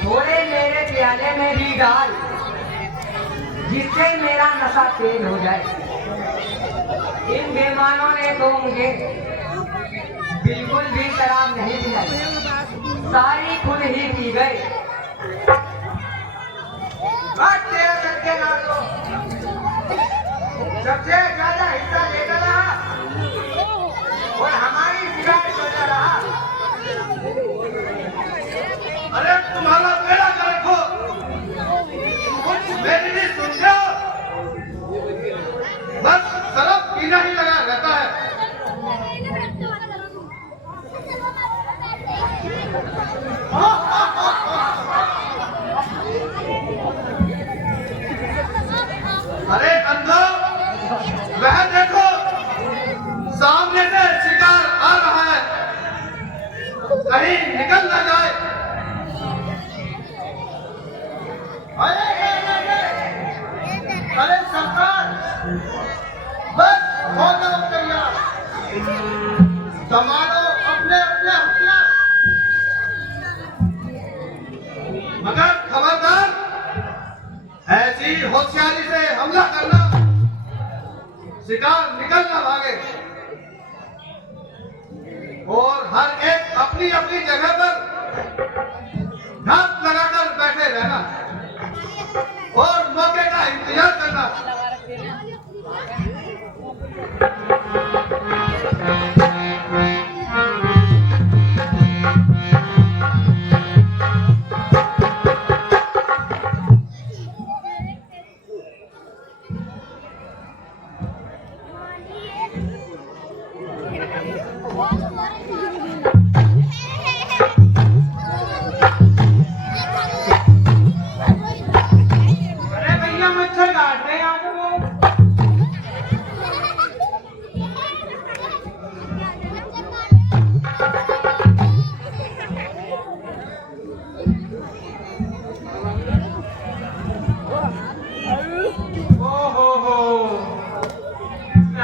थोड़े मेरे प्याले में भी डाल, जिससे मेरा नशा तेज हो जाए। इन बेईमानों ने तो मुझे बिल्कुल भी शराब नहीं पिलाई, सारी खुद ही पी गए। तेरा सत्यानाश हो, सबसे ज्यादा हिस्सा लेता रहा और हमारी शिकायत करता रहा। अरे तुम्हारा बेड़ा कर रखो, कुछ मेरी नहीं सुनते हो, बस शराब पीना ही लगा रहता है। अरे अंधो, वह देखो सामने से शिकार आ रहा है, कहीं निकल न जाए। अरे सरकार, बस हो जाओ तैयार, संभालो अपने अपने हथियार, मगर खबरदार ऐसी होशियारी से हमला करना, शिकार निकल न भागे। और हर एक अपनी अपनी जगह पर घात लगाकर बैठे रहना और मौके का इंतजार करना।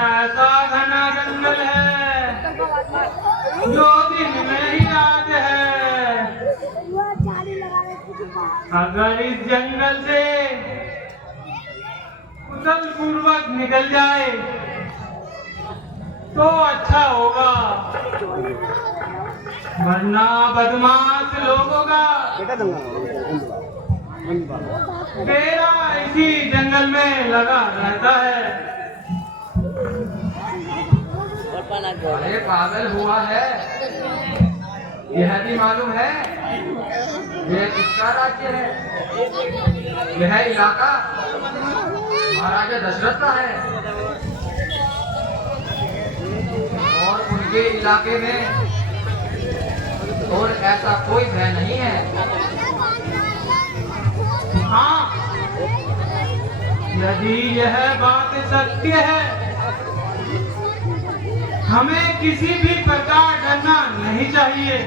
ऐसा घना जंगल है जो दिन में ही रात है। अगर इस जंगल से कुशल पूर्वक निकल जाए तो अच्छा होगा, वरना बदमाश लोगों का डेरा इसी जंगल में लगा रहता है। अरे पागल हुआ है, यह भी मालूम है यह किसका राज्य है? यह इलाका महाराजा दशरथ का है और उनके इलाके में और ऐसा कोई भय नहीं है। हाँ, यदि यह बात सत्य है, हमें किसी भी प्रकार डरना नहीं चाहिए,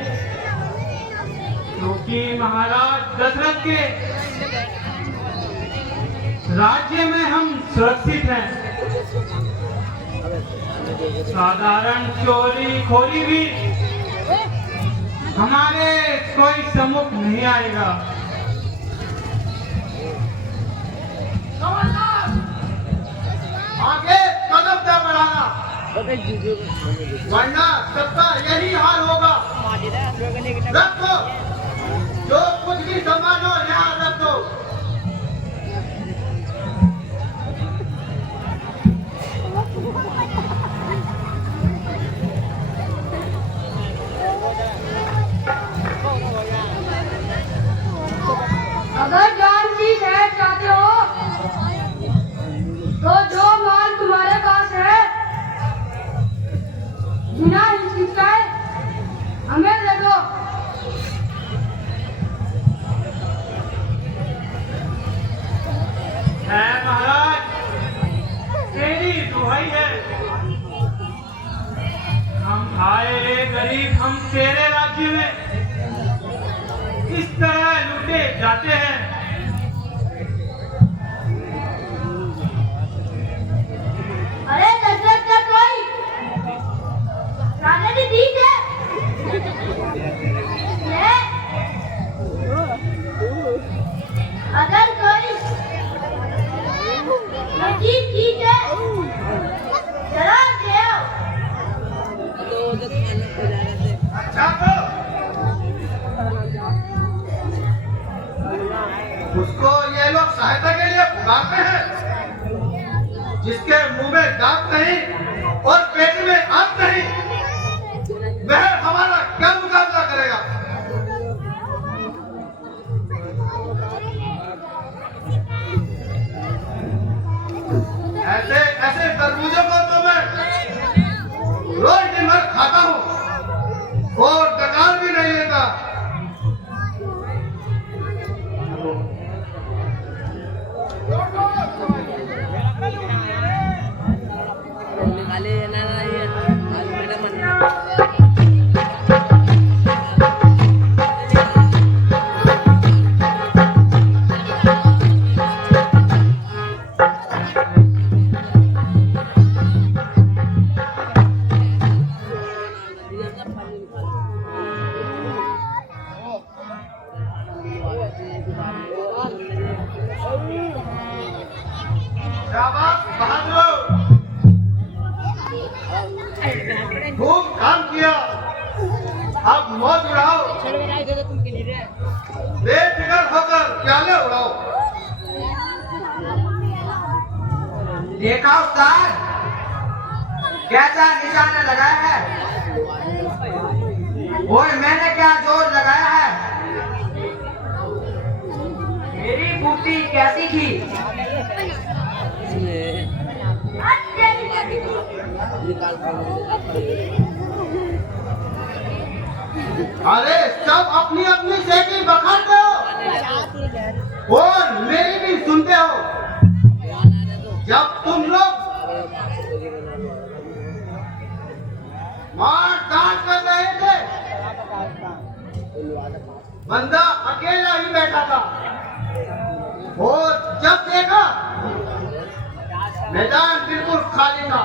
क्योंकि महाराज दशरथ के राज्य में हम सुरक्षित हैं। साधारण चोरी खोरी भी हमारे कोई सम्मुख नहीं आएगा। आगे कदम क्या बढ़ाना, वरना सबका यही हाल होगा। रखो जो कुछ भी सामान हो यहाँ रख दो। अगर जान की खैर चाहते हो तो जो माल तेरे राज्य में इस तरह लूटे जाते हैं। अरे दशरथ का कोई राजा जी ठीक है ये अगर कोई नजीक ठीक है जरा देओ। अच्छा तो उसको ये लोग सहायता के लिए पुकारते हैं, जिसके मुंह में दांत नहीं और पेट में आग नहीं, वह हमारा क्या मुकाबला करेगा। ऐसे ऐसे तरबूजों को तो मैं रोज दिन भर खाता हूँ और डकार भी नहीं लेता। शाबाश बहादुर, खूब काम किया, अब मौज उड़ाओ, बेफिक्र होकर प्याले उड़ाओ। देखा उस्ताद कैसा निशाना लगाया है, और मैंने क्या जोर लगाया है। मेरी फुर्ती कैसी थी। अरे सब अपनी अपनी सेठी बखाते हो और मेरी भी सुनते हो। जब तुम लोग मार डांट कर रहे थे, बंदा अकेला ही बैठा था और जब देखा मैदान बिल्कुल खाली था।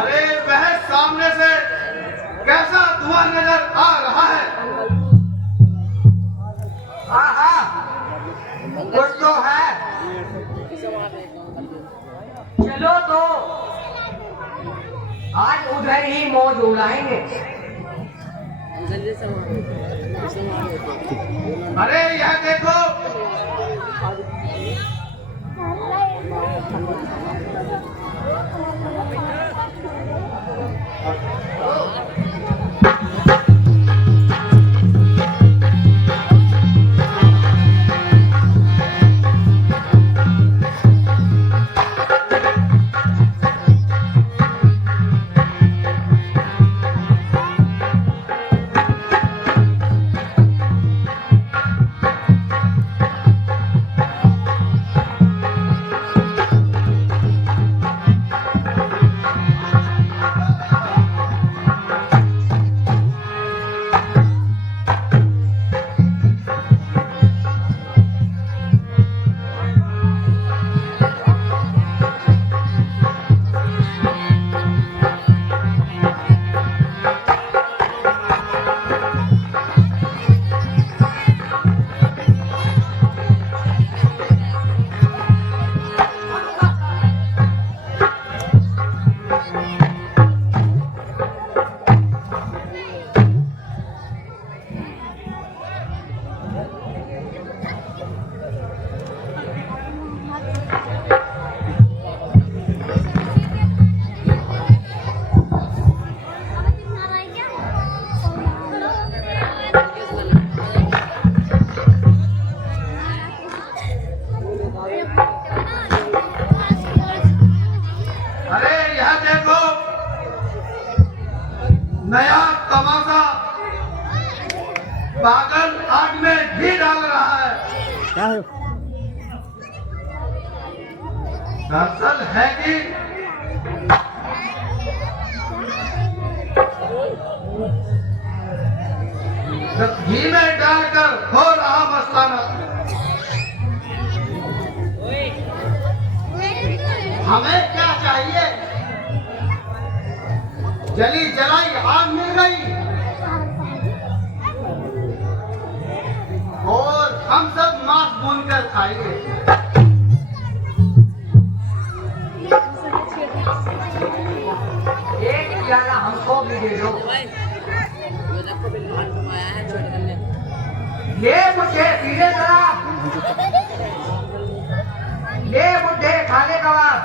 अरे वह सामने से कैसा धुआं नजर आ रहा है। आहा कुछ तो है। चलो तो आज उधर ही मौज उड़ाएंगे। अरे यह देखो, नया तमाशा पागल आग में घी डाल रहा है। दरअसल है कि घी में डालकर हो रहा मस्ताना। हमें क्या चाहिए? जली जलाई आग मिल गई और हम सब मांस भूनकर खाएंगे। एक प्याला हमको भी दे दो। ले बुढ़े पीले शराब, ले बुढ़े खाने कबाब।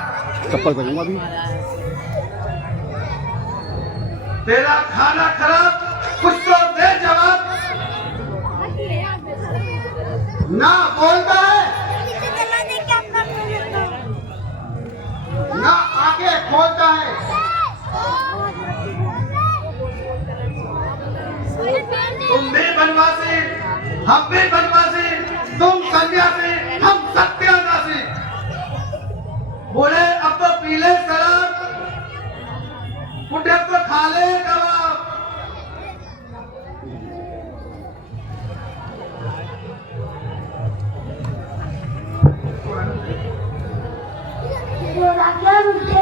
चप्पल पहनूंगा अभी। तेरा खाना खराब, कुछ तो दे जवाब। ना बोलता है ना आगे खोलता है। तुम भी बनवासी, हम भी बनवासी, तुम सन्यासी, हम सत्यानाशी। बोले अब तो पीले शराब, बुढ़े को खा ले कबाब। बोला क्या मुझे?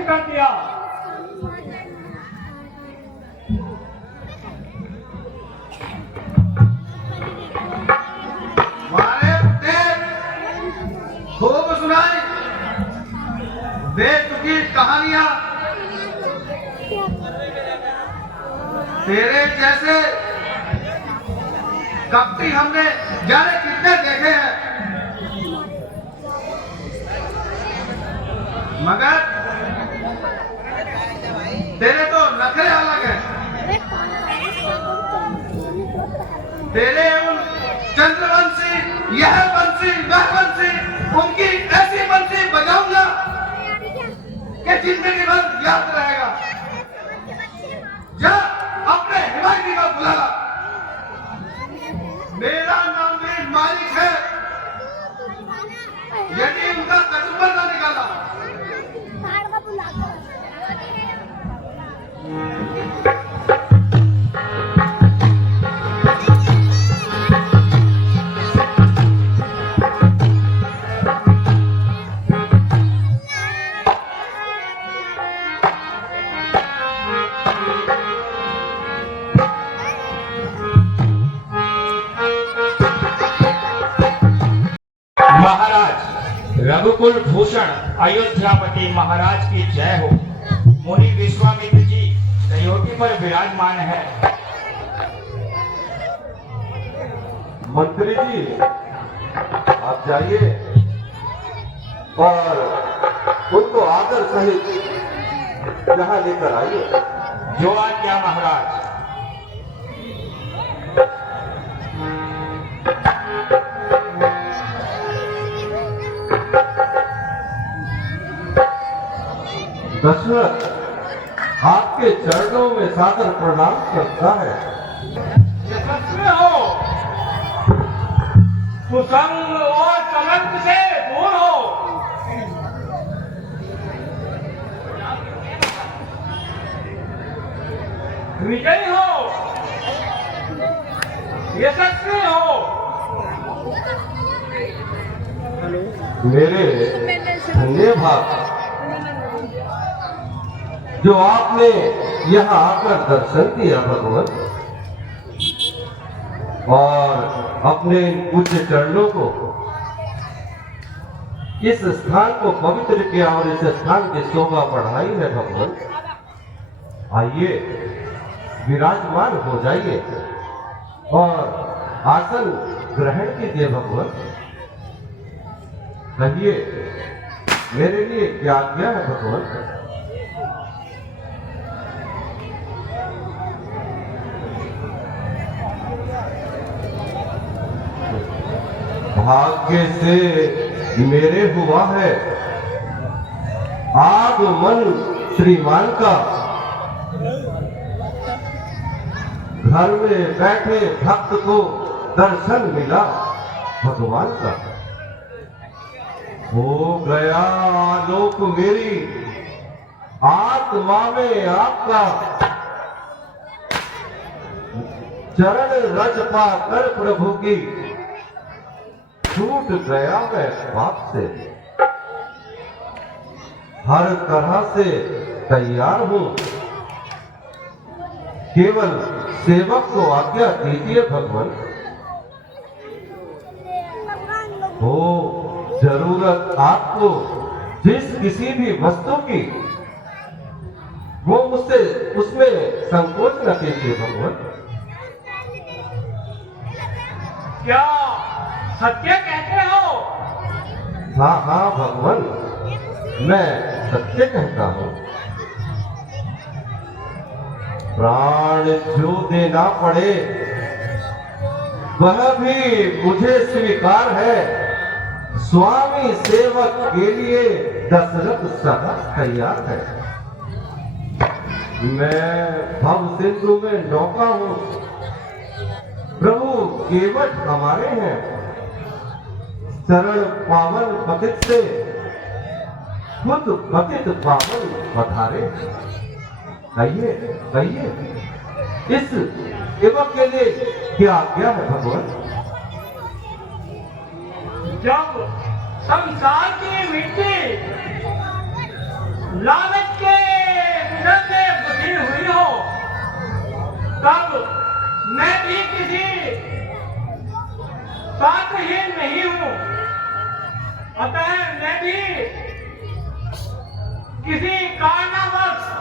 नष्ट कर दिया। मारे देव खूब सुनाई बेतुकी कहानियां। तेरे जैसे कपटी हमने जाने कितने देखे हैं, मगर तेरे तो नखरे अलग हैं। तेरे उन चंद्रवंशी, यह बंसी वह बंसी, उनकी ऐसी बंसी बजाऊंगा कि जिंदगी भर याद रहेगा। जा अपने हिमायती को बुला। मेरा नाम भी मालिक है, यदि उनका कचुम्बर न निकाला। महाराज रघुकुल भूषण अयोध्यापति महाराज की जय हो। मुनि विश्वामित्र जी सहयोगी पर विराजमान है। मंत्री जी आप जाइए और उनको आदर सहित यहाँ लेकर आइए। जो आज्ञा महाराज। दशरथ आपके चरणों में सादर प्रणाम करता है। यशस्वी हो, कुसंग और कलंक से दूर हो। विजयी हो, यशस्वी हो। मेरे धन्य भाग जो आपने यहाँ आकर दर्शन किया भगवान, और अपने पूज्य चरणों को, इस स्थान को पवित्र किया और इस स्थान की शोभा बढ़ाई है भगवान। आइए विराजमान हो जाइए और आसन ग्रहण कीजिए भगवान। कहिए मेरे लिए क्या आज्ञा है भगवान। भाग्य से मेरे हुआ है आगमन श्रीमान का। घर में बैठे भक्त को दर्शन मिला भगवान का। हो गया आलोक मेरी आत्मा में आपका। चरण रज पाकर प्रभु की छूट गया मैं पाप से। हर तरह से तैयार हूं, केवल सेवक को आज्ञा दीजिए भगवान। हो जरूरत आपको जिस किसी भी वस्तु की, वो मुझसे उसमें संकोच न कीजिए भगवान। क्या सत्य कहते हो? हाँ हाँ भगवान, मैं सत्य कहता हूँ। प्राण जो देना पड़े वह भी मुझे स्वीकार है। स्वामी सेवक के लिए दशरथ सदा तैयार है। मैं भव सिंधु में नौका हूँ, प्रभु केवट हमारे हैं। चरण पावन पतित से खुद पतित पावन पधारे। कहिए कहिए इस युवक के लिए क्या आज्ञा है भगवान। जब संसार की मिट्टी लालच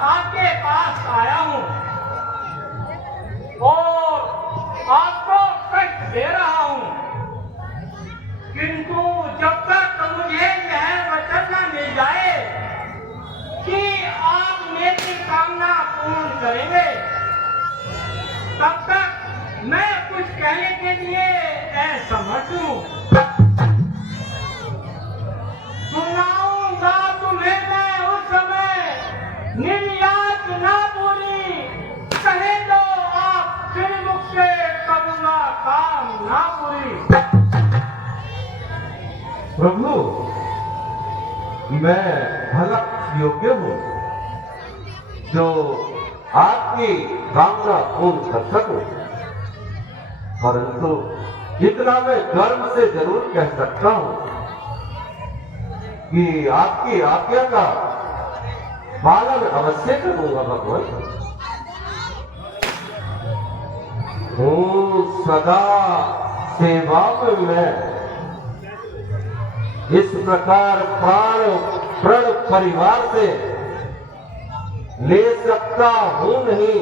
आपके पास आया हूँ और आपको कष्ट दे रहा हूँ, किंतु जब तक मुझे यह वचन न मिल जाए कि आप मेरी कामना पूर्ण करेंगे, तब तक मैं कुछ कहने के लिए असमर्थ हूँ। सुनाऊंगा तुम्हें मैं उस समय निर्यात ना पूरी, कहे तो आप फिर मुझसे करूंगा काम ना पूरी। प्रभु, मैं भला योग्य हूँ जो आपकी कामना पूर्ण कर सकूं, परंतु इतना मैं गर्व से जरूर कह सकता हूँ कि आपकी आज्ञा का पालन अवश्य करूंगा भगवान। हूँ सदा सेवा में मैं इस प्रकार प्रण परिवार से ले सकता हूं नहीं,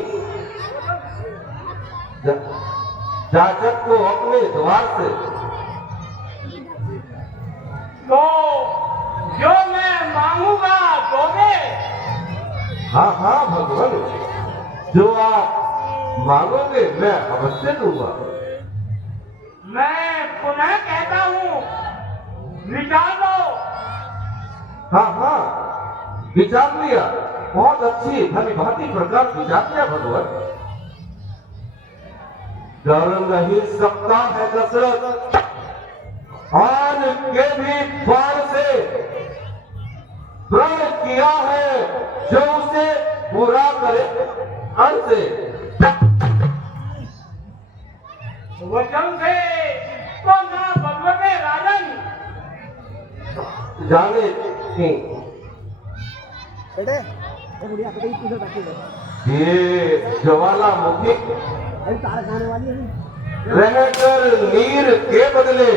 जाचक को अपने द्वार से। तो जो मैं मांगूंगा दोगे? हाँ हाँ भगवान, जो आप मांगोगे मैं अवश्य दूंगा। मैं पुनः कहता हूँ, विचार लो। हाँ हाँ, विचार लिया, बहुत अच्छी भली भांति प्रकार विचार लिया भगवान। डर नहीं सकता है दशरथ आन के भी बाण से, प्रण किया है जो उसे पूरा करे अंत से। वचन से तो ना भगवते राजन। जाने की ये ज्वालामुखी रहकर नीर के बदले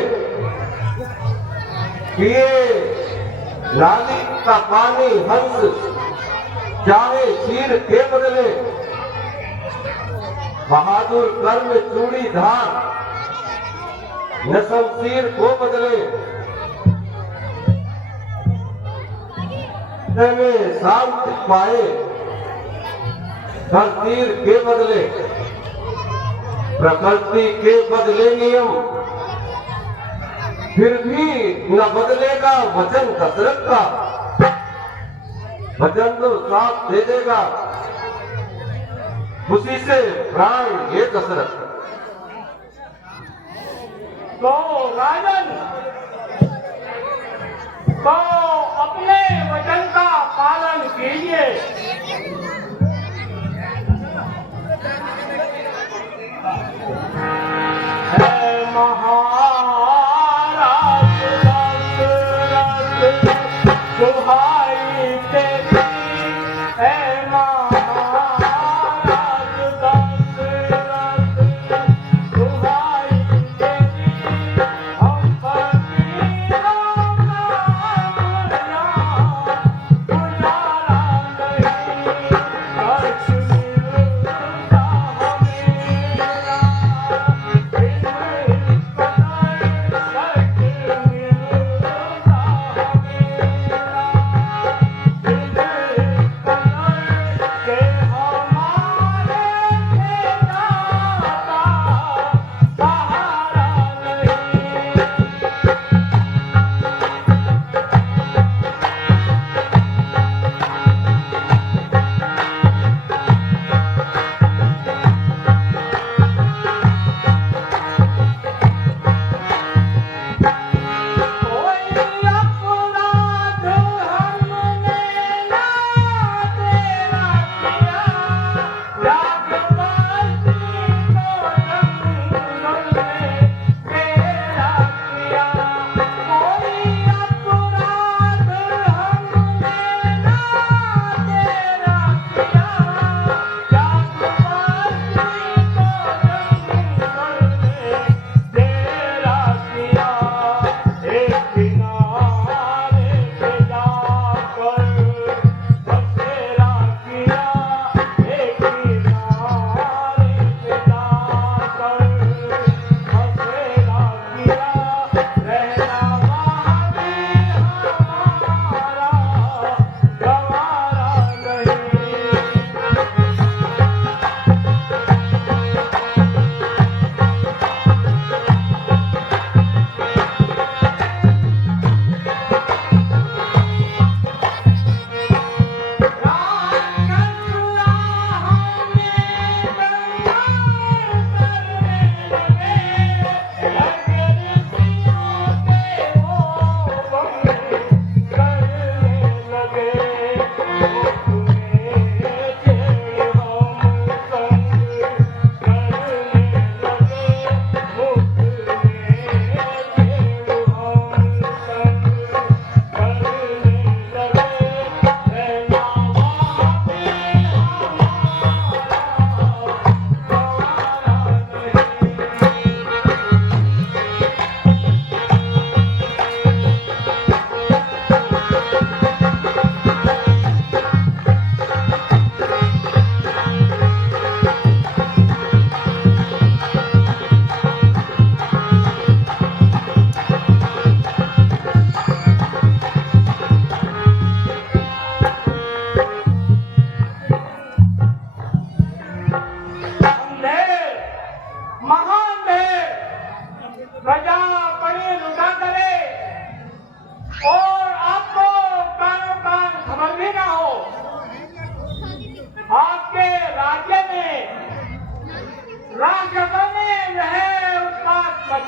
पिए नाली का पानी हंस, चाहे चीर के बदले बहादुर कर्म चूड़ी धार, न शमशीर को बदले में शांति पाए, हर तीर के बदले प्रकृति के बदले नियम, फिर भी न बदलेगा वचन दशरथ का, वचन तो साथ दे देगा उसी से प्राण ये दशरथ। तो राजन, तो अपने वचन का पालन कीजिए। है महाराज दशरथ दुहाई तेरी, है महाराज दशरथ दुहाई तेरी, हम फकीरों का गुलाम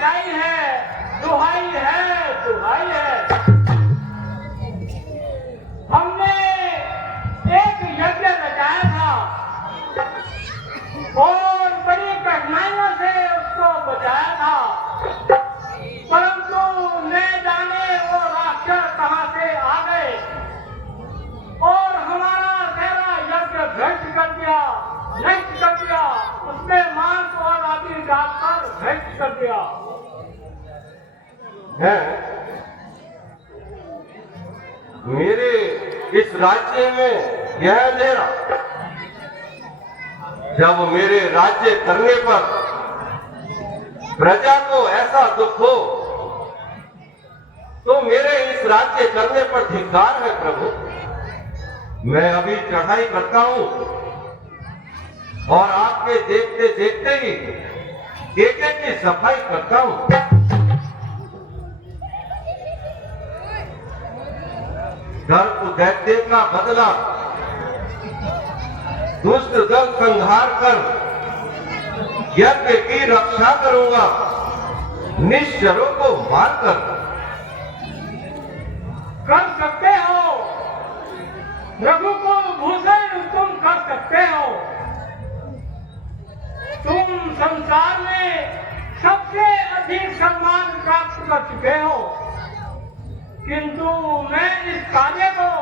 बचाई है, दुहाई है, दुहाई है। हमने एक यज्ञ रचाया था और बड़ी कठिनाइयों से उसको बचाया था, परंतु न जाने वो राक्षस कहां से आ गए और हमारा सारा यज्ञ भ्रष्ट कर दिया, नष्ट कर दिया, उसमें मांस और आदि डालकर भ्रष्ट कर दिया। है मेरे इस राज्य में यह अंधेरा, जब मेरे राज्य करने पर प्रजा को ऐसा दुख हो तो मेरे इस राज्य करने पर धिक्कार है प्रभु। मैं अभी चढ़ाई करता हूं और आपके देखते देखते ही एक एक की सफाई करता हूं। दर्प दैत्य का बदला दुष्ट दल संहार कर यज्ञ की रक्षा करूंगा, निश्चरों को मारकर। कर सकते हो रघुकुल भूषण, तुम कर सकते हो। तुम संसार में सबसे अधिक सम्मान प्राप्त कर चुके हो, किंतु मैं इस कार्य को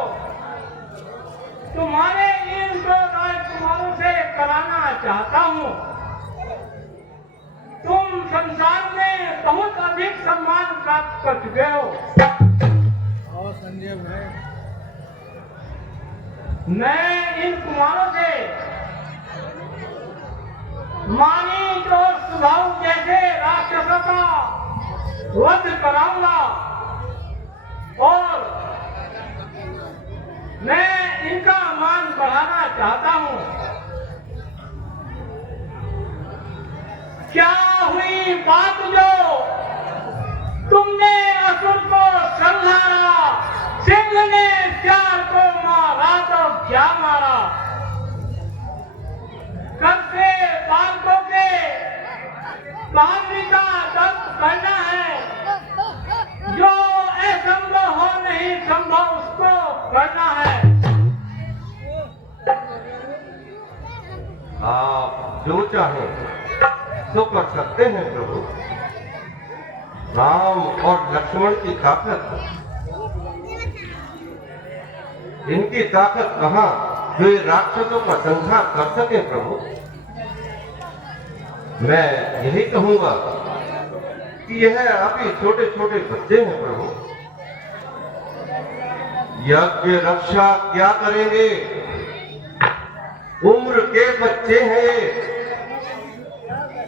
तुम्हारे इन दो राजकुमारों से कराना चाहता हूँ। तुम संसार में बहुत अधिक सम्मान प्राप्त कर चुके हो। मैं इन कुमारों से मानिक और स्वभाव जैसे राक्षसों का वध कराऊंगा और मैं इनका मान बढ़ाना चाहता हूं। क्या हुई बात जो तुमने असुर को संहारा, सिंह ने चार को मारा तो क्या मारा। कब से बालकों के बहादुरी का दर्द करना है, जो असंभव हो नहीं संभव उसको करना है। आप जो चाहे तो कर सकते हैं प्रभु। राम और लक्ष्मण की ताकत, इनकी ताकत कहां जो ये राक्षसों का संहार कर सके प्रभु। मैं यही कहूंगा कि यह अभी छोटे छोटे बच्चे हैं प्रभु। यज्ञ रक्षा क्या करेंगे, उम्र के बच्चे हैं ये।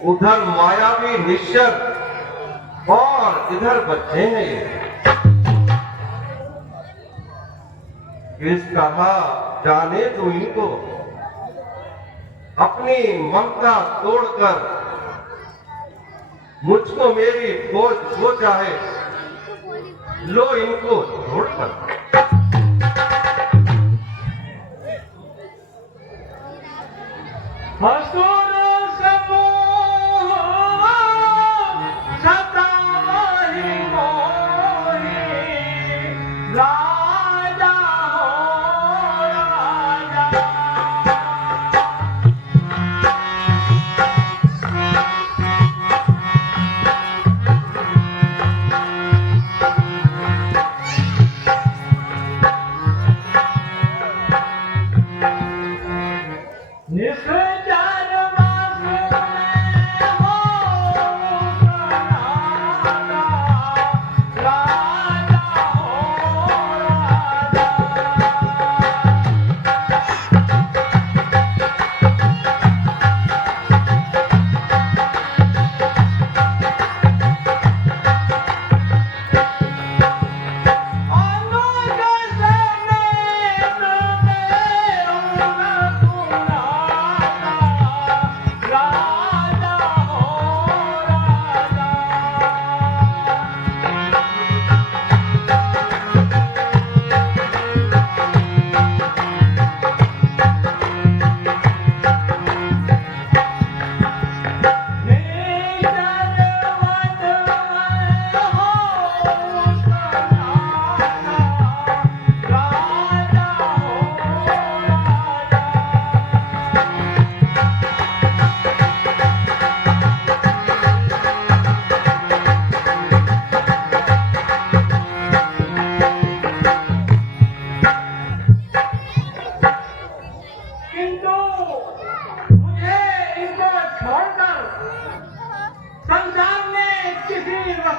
उधर मायावी निश्चर और इधर बच्चे हैं ये। इस तरह जाने तो इनको अपनी ममता तोड़कर मुझको मेरी फौज को चाहे लो इनको छोड़कर। असुर समूह सदा वही मोही, राजा हो राजा। निश्चर वास में हो राजा, राजा हो राजा। अनुज समेत देव रघुनाथ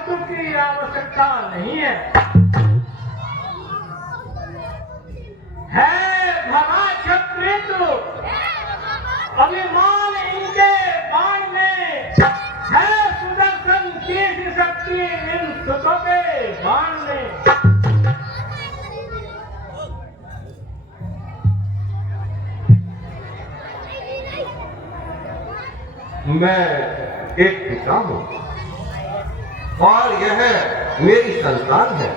वस्तु की आवश्यकता नहीं है। भला क्षत्रिय अभिमान इनके बाण में है, सुदर्शन की शक्ति इन सुतों के बाण में। मैं एक पिता हूँ और यह मेरी संतान है।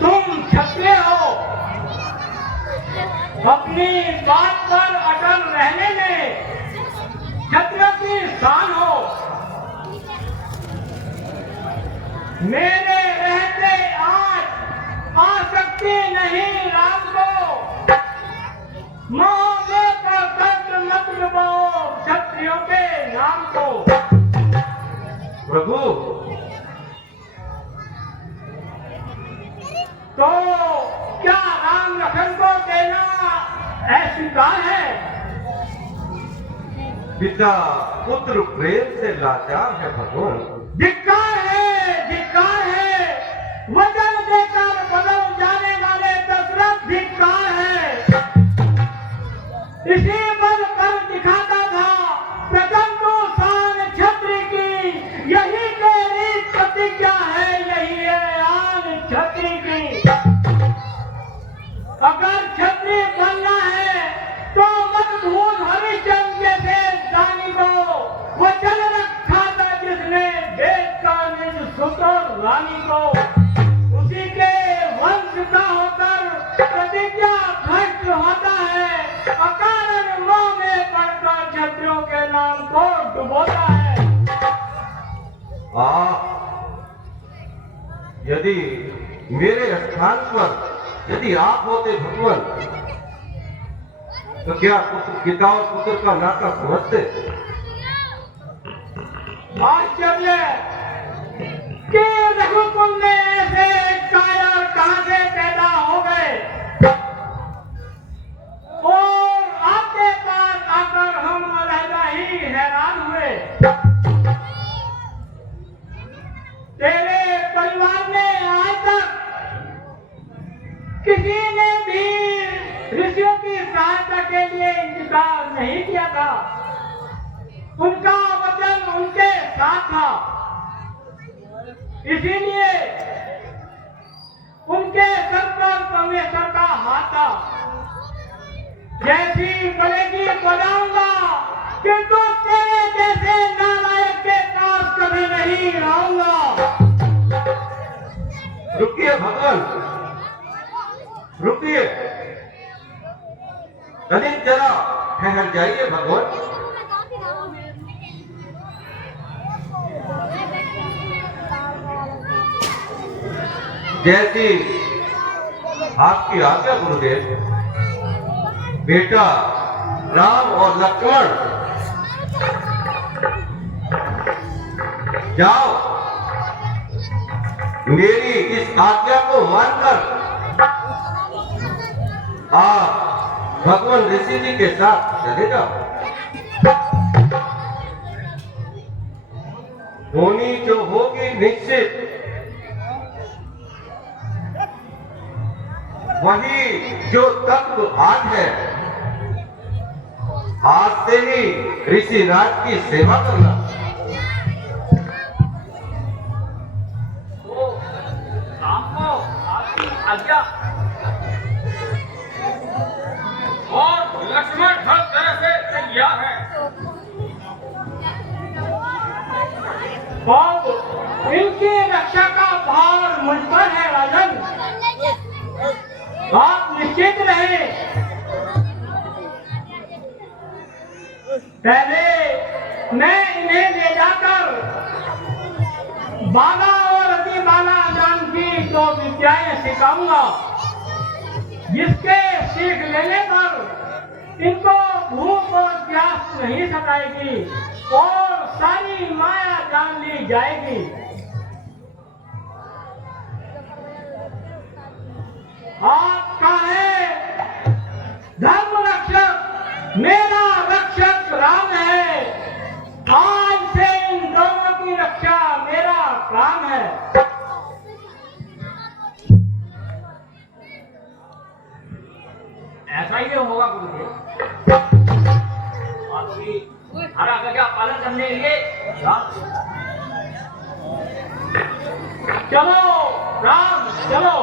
तुम क्षत्रिय हो, अपनी बात पर अटल रहने में क्षत्रिय की शान हो। मेरे रहते आज आसक्ति नहीं राम को, मोह में कर मत डुबाओ क्षत्रियों के नाम को। प्रभु, तो क्या राम लखन को देना अस्वीकार है? पिता पुत्र प्रेम से लाचार है भगवान। धिक्कार है, वचन देकर बदल जाने वाले दशरथ धिक्कार है। इसी बल कर दिखाता था प्रथम तो शान क्षत्रिय की, यही तेरी प्रतिज्ञा है, यही है आन क्षत्रिय की। अगर क्षत्रिय बनना है तो मत भूल हरिश्चंद्र जैसे दानी को, वचन रखा था जिसने देश का निज सुतर रानी को। उसी के वंश का होकर प्रतिज्ञा भ्रष्ट होता है, अकारण मोह में पड़कर क्षत्रियों के नाम को डुबोता है। यदि मेरे स्थान पर यदि आप होते भगवान, तो क्या पिता और पुत्र का नाता समझते? आश्चर्य कि रघुकुल में ऐसे कायर कहां से पैदा हो गए और आपके पास आकर हम अलहदा ही हैरान हुए। तेरे परिवार में आज तक किसी ने भी ऋषियों की सहायता के लिए इंतजार नहीं किया था। उनका वचन उनके साथ था, इसीलिए उनके सर पर परमेश्वर का हाथ था। जैसी पड़ेगी बनाऊंगा, किंतु तेरे जैसे नालायक के पास कभी नहीं आऊंगा। रुकिए भगवान, रुकिए, कनिक जरा ठहर जाइए भगवान। जैसी आपकी आज्ञा गुरुदेव। बेटा राम और लक्ष्मण जाओ, मेरी इस आज्ञा को मानकर आप भगवान ऋषि जी के साथ चले जाओ। होनी जो होगी निश्चित, वही जो तत्व आज है, आज से ही ऋषि राज की सेवा करना। तो आपको आपकी आज्ञा और लक्ष्मण हर तरह से तैयार है। अब इनकी रक्षा का भार मुझ पर है राजन, आप निश्चित रहे। पहले मैं इन्हें ले जाकर बाला और अति बाला जान की दो विद्याएं सिखाऊंगा, जिसके सीख लेने पर इनको भूख और प्यास नहीं सताएगी और सारी माया जान ली जाएगी। आपका है धर्म रक्षक, मेरा रक्षक राम है। आज से इन दोनों की रक्षा ऐसा ही होगा गुरुदेव। और भी हरा गजा पालन करने के लिए चलो राम चलो।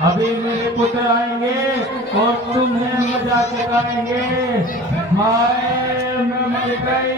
अभी मेरे पुत्र आएंगे और तुम्हें मजा चलाएंगे। हाय मैं मर गई।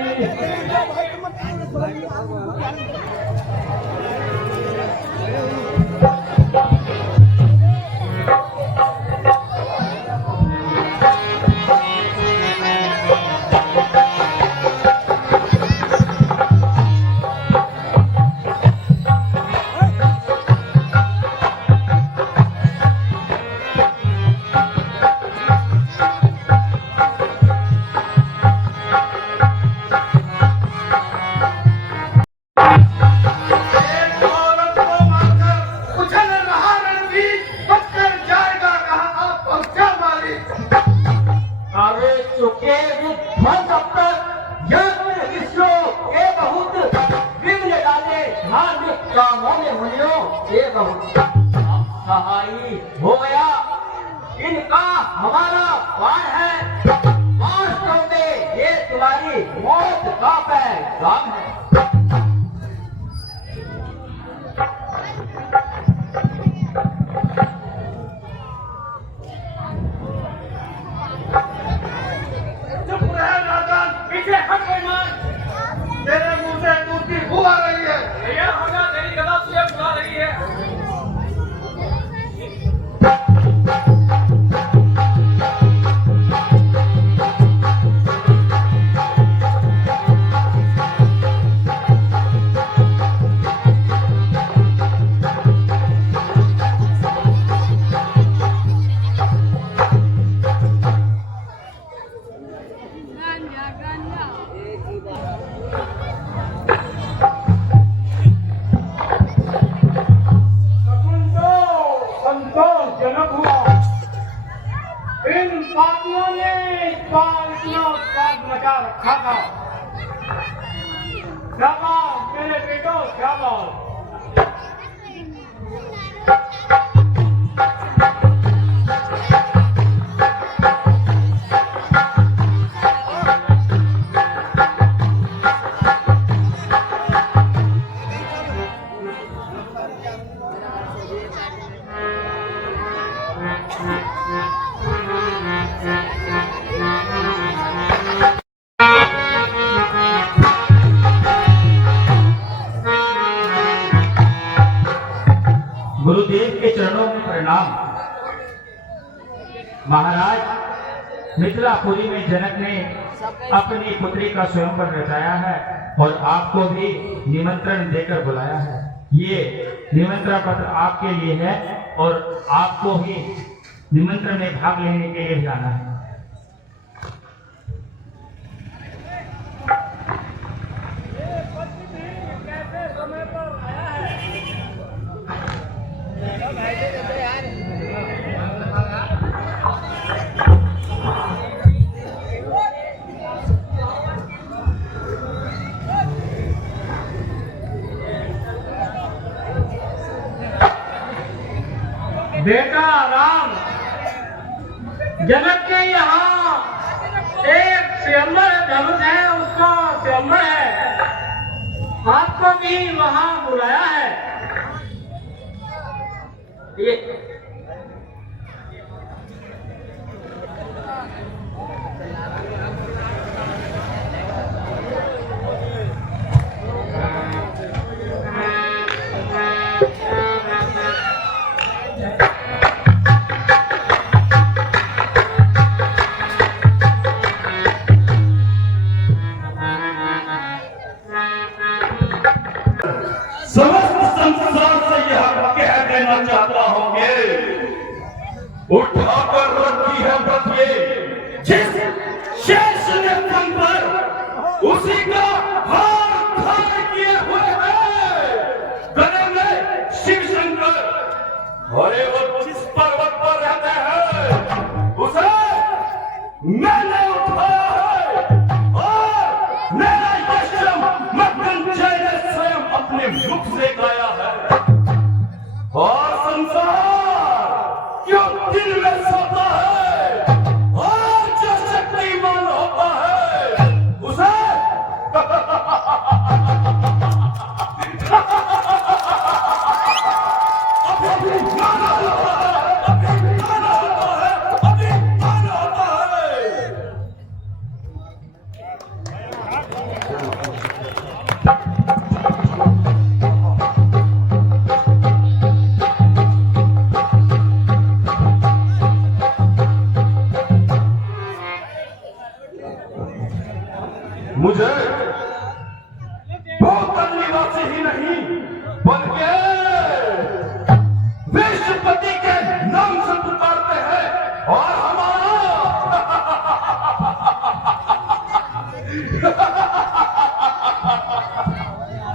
एक औरत को मारकर उछल रहा रणवीर, बचकर जाएगा कहाँ? आप पहुंचा मालिक। अरे चुके विध्वंस अब तक यज्ञ विश्व ये बहुत विघ्न डाले धार्मिक कामों में मुनियों ये बहुत सहाई हो गया। इनका हमारा पार है। वास्तव में ये तुम्हारी मौत का पैगाम है। चुप रहे नादान, पीछे हट गई मान। तेरे मुंह से दूध की बू आ रही है। भैया होगा तेरी गदा तुझे बुला रही है। पापियों ने इस बार इतना उत्पाद मचा रखा था। शाबाश मेरे बेटो, शाबाश। गुरुदेव के चरणों में प्रणाम। महाराज, मिथिलापुरी में जनक ने अपनी पुत्री का स्वयंवर रचाया है और आपको भी निमंत्रण देकर बुलाया है। ये निमंत्रण पत्र आपके लिए है और आपको ही निमंत्रण में भाग लेने के लिए जाना है। बेटा राम, जनक के यहाँ एक स्वयंवर धनुष है, उसका स्वयंवर है। आपको भी वहाँ बुलाया है। ये समस्त संसार से यह कह देना चाहता हूं कि उठाकर रखी है व्रत ये जिस शेष ने फल पर उसी का हार धारण किए हुए है गले में शिव शंकर। अरे वो जिस पर्वत पर रहते हैं उसे मैंने उठाया है और मेरा यशम मृत्युंजय ने स्वयं अपने मुख से गाया है। और संसार क्यों दिल में सोता है और जो शक्तिमान होता है उसे अभी माना होता है, अभी माना होता है, अभी माना होता है। मुझे भूतल निवासी ही नहीं बल्कि विश्वपति के नाम से पुकारते हैं और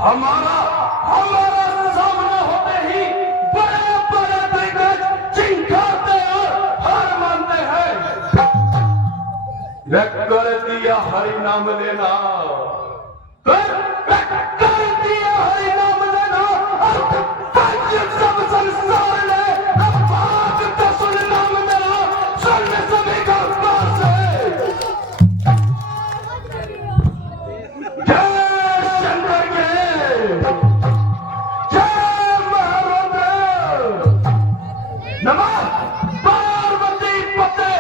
हमारा सामना होते ही बड़े बड़े दिग्गज चिंगारते और हार मानते हैं। कर दिया हरि नाम लेना, कर दिया हरि नाम लेना, सब संसार ने बात तो सुन नाम मेरा, सुन सभी का पास है। जय शंकर के, जय महादेव, नमः पार्वती पते।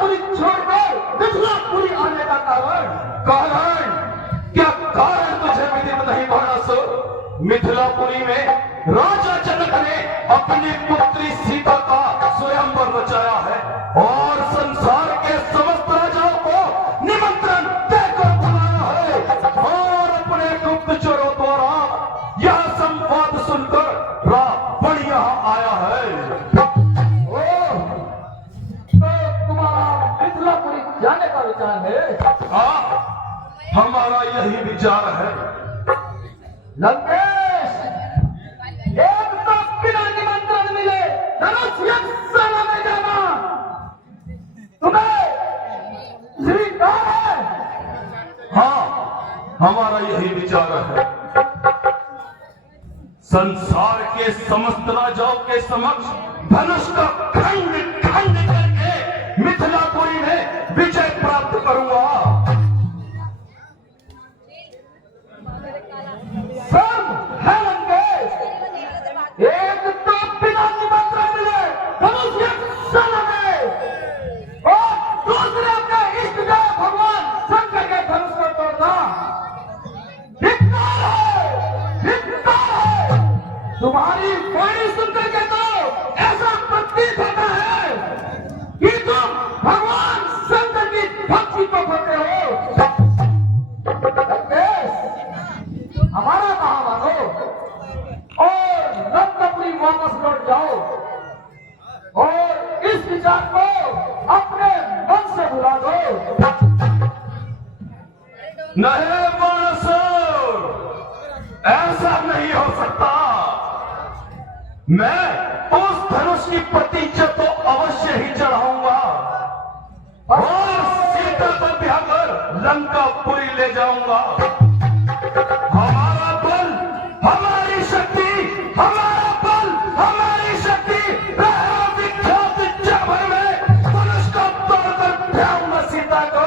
मिथिलापुरी छोड़कर मिथिलापुरी आने का कारण क्या कारण तुझे विदित नहीं मानस? मिथिलापुरी में राजा जनक ने अपनी पुत्री सीता का स्वयंवर रचाया है और संसार के समस्त राजाओं को निमंत्रण देकर बुलाया है और अपने गुप्तचरों द्वारा यह संवाद सुनकर रावण यहाँ आया है। तो तुम्हारा मिथिलापुरी जाने का विचार है? हाँ, हमारा यही विचार है। लंकेश, एक तो बिना निमंत्रण मिले धनुष यज्ञशाला में जाना तुम्हें स्वीकार है? हाँ, हमारा यही विचार है। संसार के समस्त राजाओं के समक्ष धनुष का खंड खंड करके मिथिलापुरी में विजय प्राप्त करूंगा। सब है लंकेश, एक तो बिना निमंत्रण मिले धनुष यज्ञशाला में और दूसरे अपने इष्ट देव भगवान शंकर के धनुष को तोड़ना धिक्कार है, धिक्कार है। तुम्हारी वाणी सुनकर के तो ऐसा प्रतीत होता है कि तुम भगवान शंकर की भक्ति को करते हो। हमारा कहा मानो और लंकापुरी वापस लौट जाओ और इस विचार को अपने मन से भुला दो। नहीं बाणसुर, ऐसा नहीं हो सकता। मैं उस धनुष की प्रतीक्षा तो अवश्य ही चढ़ाऊंगा और सीता को ब्याह कर लंकापुरी ले जाऊंगा। हमारा बल, हमारी शक्ति, हमारा बल, हमारी शक्ति विख्यात जगभर में धनुष को तोड़कर ब्याहूंगा सीता को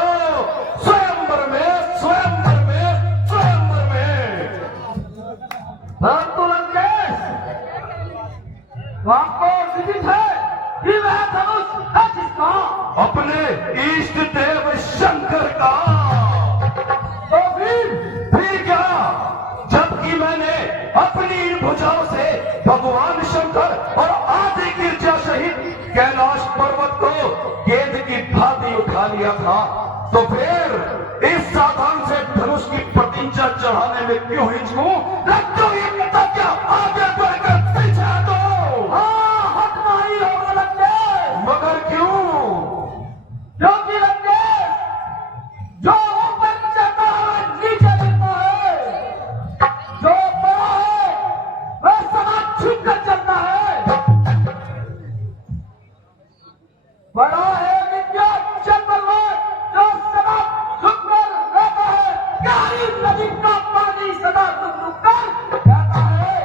स्वयंवर में, स्वयंवर में, स्वयंवर में। परंतु लंकेश, आपको विदित है कि वह धनुष है किसका? अपने इष्ट देव शंकर का। तो फिर क्या? जबकि मैंने अपनी इन भुजाओं से भगवान शंकर और आदि गिरजा सहित कैलाश पर्वत को गेंद की भांति उठा लिया था, तो फिर इस साधन से धनुष की प्रतीक्षा चढ़ाने में क्यों हिचकूं? रखो ये प्रतिज्ञा आगे बढ़कर पीछे दो। हाँ, हटना ही होगा लंकेश। मगर क्यों? क्योंकि लंकेश, जो ऊपर जाता है नीचे गिरता है, जो बड़ा है वह सदा झुक कर चलता है। बड़ा है विज्ञान चंद्रलोक जो सदा झुक कर रहता है, गहरी नदी का पानी सदा रुक कर बहता है।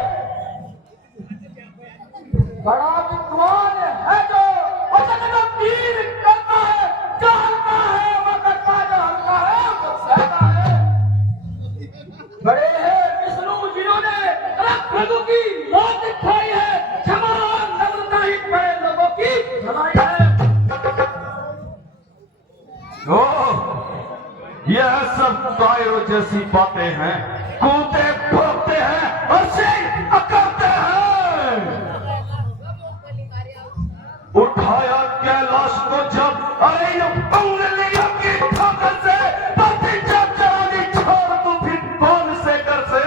बड़ा विद्वान है जो वचन का तीर करता है, जानता है वो करता है, जो हल्का है वो सहता है। बड़े हैं विष्णु जिन्होंने रक्षकों की मौत दिखाई है, क्षमा और नम्रता ही बड़े लोगों की भलाई है। यह सब दायरों जैसी बातें हैं, कूदते भोगते हैं और सिर अकड़ते हैं। उठाया कैलाश को जब, अरे ये उंगलियों की ठोकर से प्रतिज्ञा चढ़ानी छोड़ तू फिर कौन से कर से?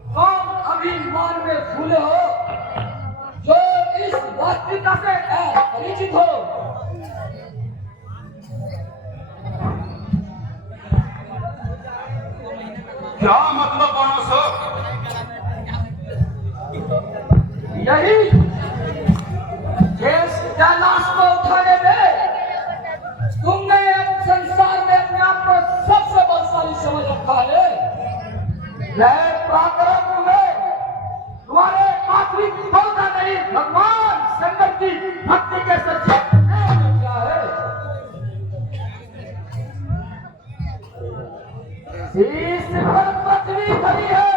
तुम अभिमान में फूले हो जो इस वास्तविकता से परिचित हो। क्या मतलब बाणसुर? यही जिस कैलाश को उठाने में तुमने संसार में अपने आप को सबसे बलशाली समझ रखा है, वह पराक्रम तुम्हें तुम्हारे आत्मिक बल का नहीं, भगवान शंकर की भक्ति के सच्चे क्या है? शीश पर पृथ्वी खड़ी है,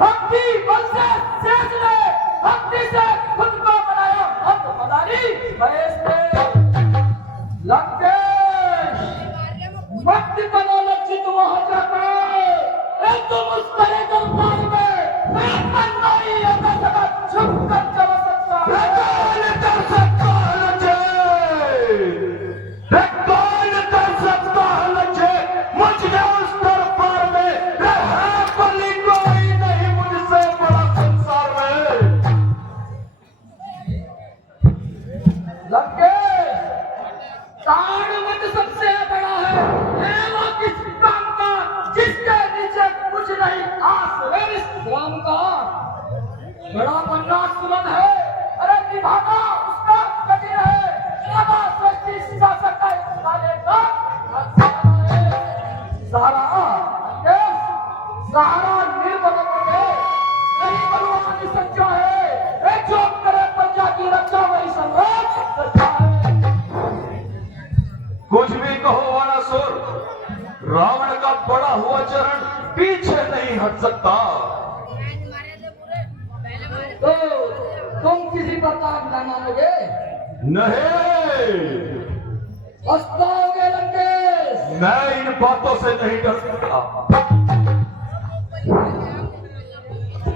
भक्ति बल से शेष ने भक्ति से खुद को बनाया लंकेश, ताड़वट सबसे बड़ा है वो किस काम का जिसके नीचे कुछ नहीं आस राम का बड़ा पन्ना सुलभ है, अरे निभाना उसका कठिन है, सदा सच्ची शासक है साले का सहारा सहारा निर्बल है, नहीं बलवान सच्चा है, एक जो करे प्रजा की रक्षा वही सम्राट सच्चा है। कुछ भी कहो वाणासुर, रावण का बड़ा हुआ चरण पीछे नहीं हट सकता। तो तुम किसी पर काम न मानोगे? नहीं, पछताओगे लंकेश। मैं इन बातों से नहीं डर सकता।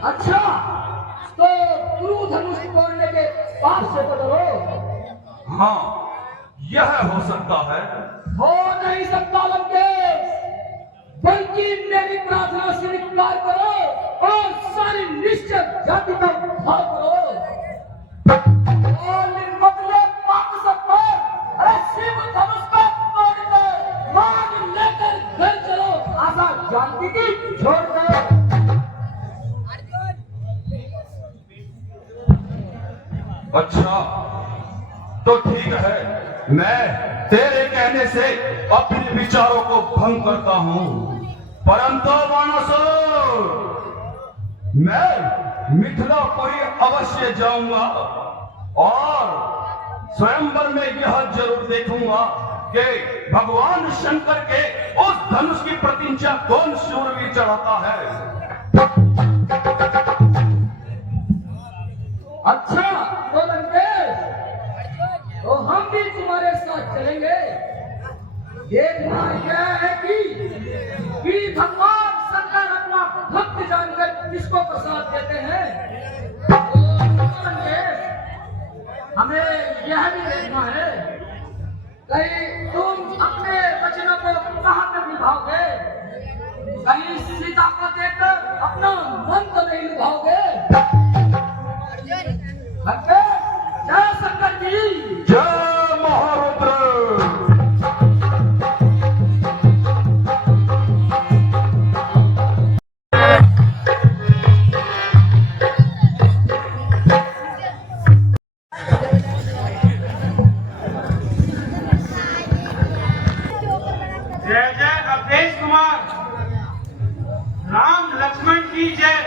अच्छा, तो गुरु धनुष तोड़ने के पाप से तो डरो। हाँ, यह हो सकता है। हो नहीं सकता लंकेश, बल्कि मेरी प्रार्थना स्वीकार करो और सारी निश्चित जाति का भाव करो और निर्मले पाप सब पर अरे शिव धनुष का तोड़कर मांग लेकर घर चलो, आशा जानती की छोड़ दो। अच्छा, तो ठीक है, मैं तेरे कहने से अपने विचारों को भंग करता हूं, परंतु वाणासुर, मैं मिथिलापुरी अवश्य जाऊंगा और स्वयंवर में यह जरूर देखूंगा कि भगवान शंकर के उस धनुष की प्रतिष्ठा कौन शूरवीर चढ़ाता है। अच्छा, तो लंकेश, तो हम भी तुम्हारे साथ चलेंगे। देखना यह है कि भगवान शंकर अपना भक्त जानकर किसको प्रसाद देते हैं। तो लंकेश, हमें यह भी देखना है कहीं तुम अपने वचनों को कहाँ तक निभाओगे, कहीं सीता को देखकर अपना मन तो नहीं निभाओगे। जय शंकर जी, जय महारुद्र। जय जय अवधेश कुमार, राम लक्ष्मण की जय।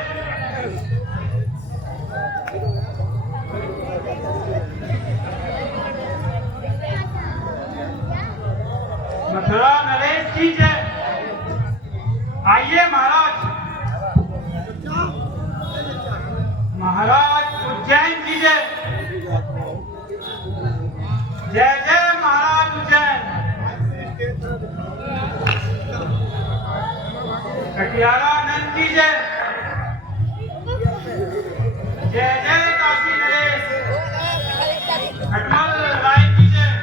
मथुरा नरेश की जय। आइए महाराज, महाराज उज्जैन की जय। जय जय महाराज उज्जैन। कटियारा नंद की जय। जय जय काशी नरेश। खटमल राय की जय।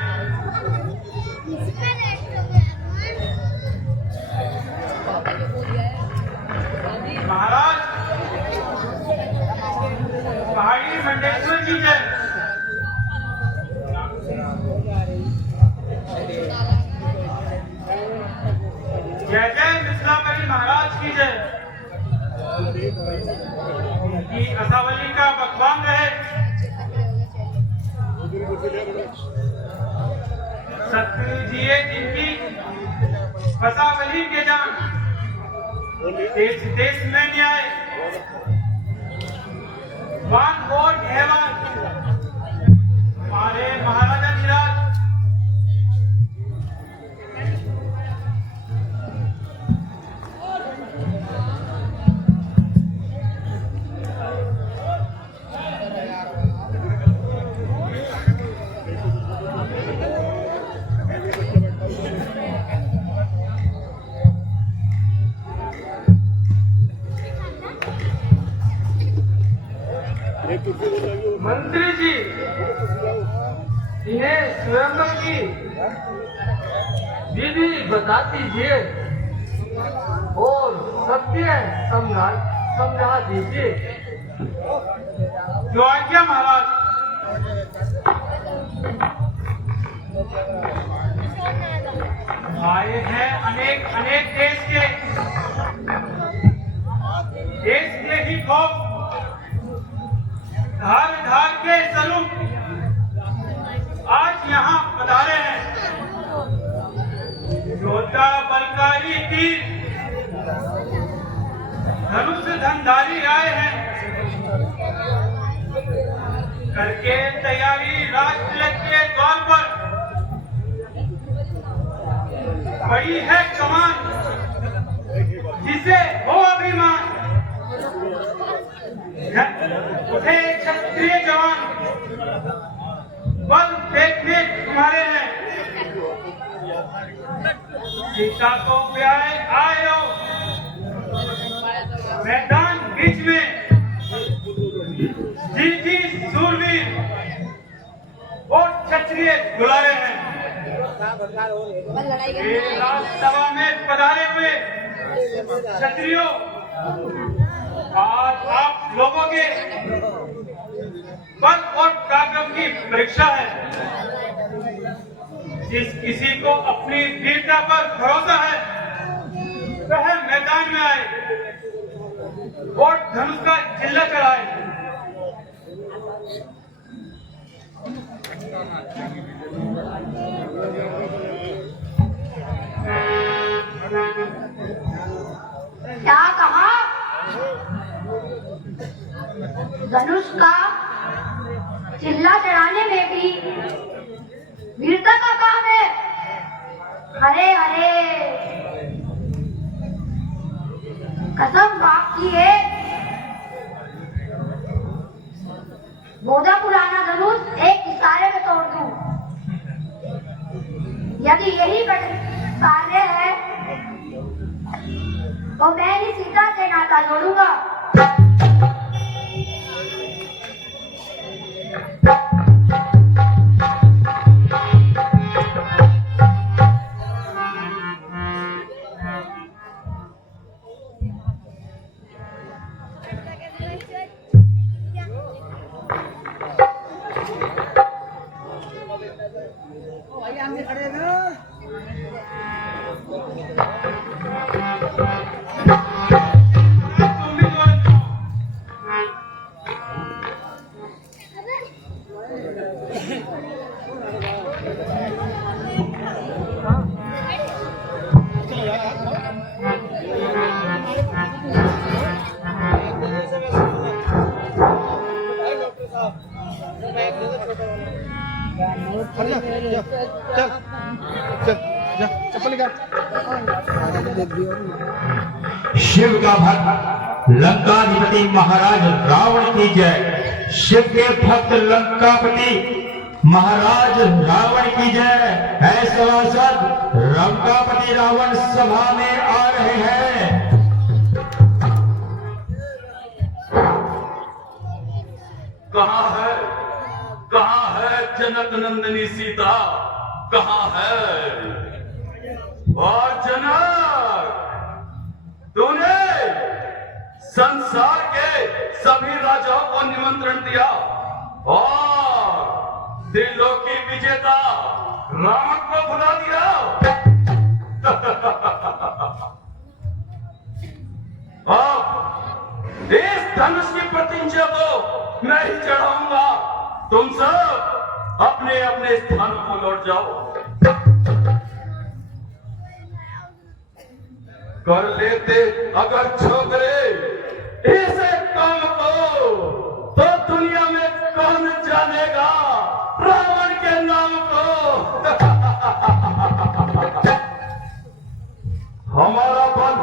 महाराज पहाड़ी मंडेश्वर की जय। जय जय मिथिलापुरी महाराज की जय। कि असावली का बकवान रहे। सतगुरु जिये जिनकी फसावली के जान। देश देश में न्याय वान और हेवान हमारे महाराजा धीराज। मंत्री जी, इन्हें स्वयंवर की विधि बता दीजिए और सत्य समझा दीजिए। जो आज्ञा महाराज। आए हैं अनेक अनेक देश के ही खौफ धार धार के स्वरूप आज यहाँ पधारे हैं। योद्धा बलकारी तीर धनुष धनधारी आए हैं करके तैयारी राष्ट्र के द्वार पर बड़ी है कमान जिसे हो अभिमान। उठे क्षत्रिय जवान बल देखने तुम्हारे हैं। सीता को ब्याह आए हो मैदान बीच में जी सूरवीर और क्षत्रिय दुलारे हैं। सभा में पधारे हुए क्षत्रियों, आज आप लोगों के बल और पराक्रम की परीक्षा है। जिस किसी को अपनी वीरता पर भरोसा है वह मैदान में आए और धनुष का चिल्ला चढ़ाए। क्या कहा? धनुष का चिल्ला चढ़ाने में भी वीरता का काम है। अरे अरे कसम बाप की है, बोधा पुराना धनुष एक इशारे में तोड़ दूं। यदि यही कार्य है तो मैं ही सीता से नाता जोड़ूंगा। शिव का भक्त लंकाधिपति महाराज रावण की जय। शिव के भक्त लंकापति महाराज रावण की जय। ऐसा सवासद लंकापति रावण सभा में आ रहे हैं। कहाँ है जनक नंदिनी सीता, कहाँ है? और जनक, तूने संसार के सभी राजाओं को निमंत्रण दिया और त्रिलोकी विजेता रावण को बुला दिया। अब इस धनुष की प्रतिज्ञा को मैं ही चढ़ाऊंगा। तुम सब अपने अपने स्थानों को लौट जाओ। कर लेते अगर छोकरे ऐसे काम को तो दुनिया में कौन जानेगा रावण के नाम को। हमारा बल,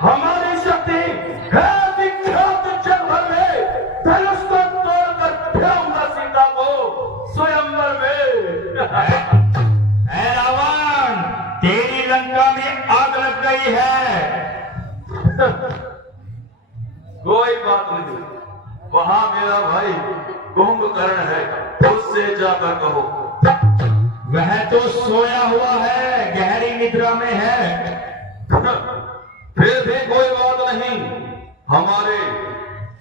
हमारी शक्ति है विख्यात जग भर में। धनुष को तोड़कर फेंकूंगा सीता को स्वयंवर में। ऐ रावण, तेरी लंका में आग लग गई है। कोई बात नहीं, वहां मेरा भाई कुंभकर्ण है, उससे जाकर कहो। वह तो सोया हुआ है, गहरी निद्रा में है। फिर भी कोई बात नहीं, हमारे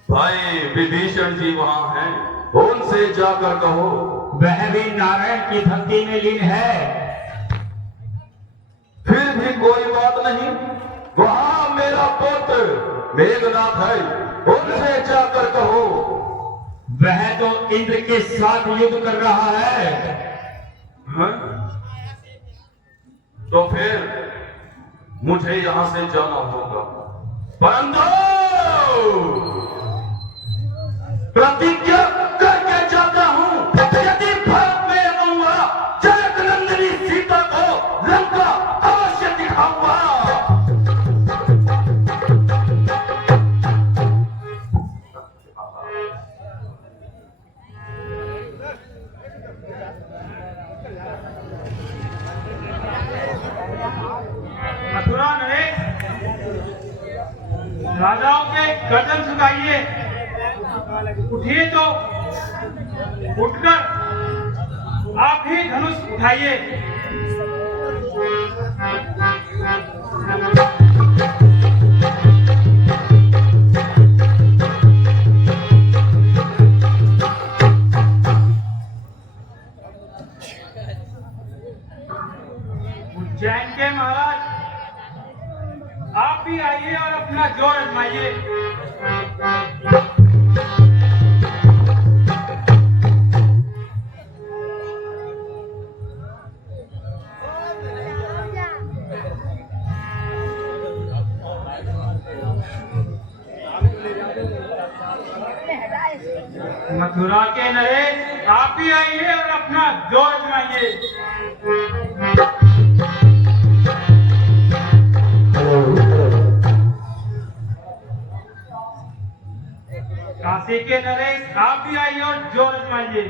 भाई विभीषण जी वहां हैं, उनसे जाकर कहो। वह भी नारायण की भक्ति में लीन है। फिर भी कोई बात नहीं, वहां मेरा पुत्र मेघनाथ है, उनसे जाकर कहो। वह तो इंद्र के साथ युद्ध कर रहा है। हाँ? तो फिर मुझे यहां से जाना होगा, परंतु प्रतिज्ञा करके जाता हूं, यदि भारत में रहूंगा, जनक नंदिनी सीता को लंका अवश्य दिखाऊंगा। मथुरा नरेश, राजाओं के गर्दन झुकाइए, उठिए तो उठकर आप ही धनुष उठाइए। उज्जैन के महाराज, आप भी आइए और अपना जोर आजमाइए। मथुरा के नरेश, आप भी आइए और अपना जोर आजमाइए। काशी के नरेश, आप भी आइए और जोर आजमाइए।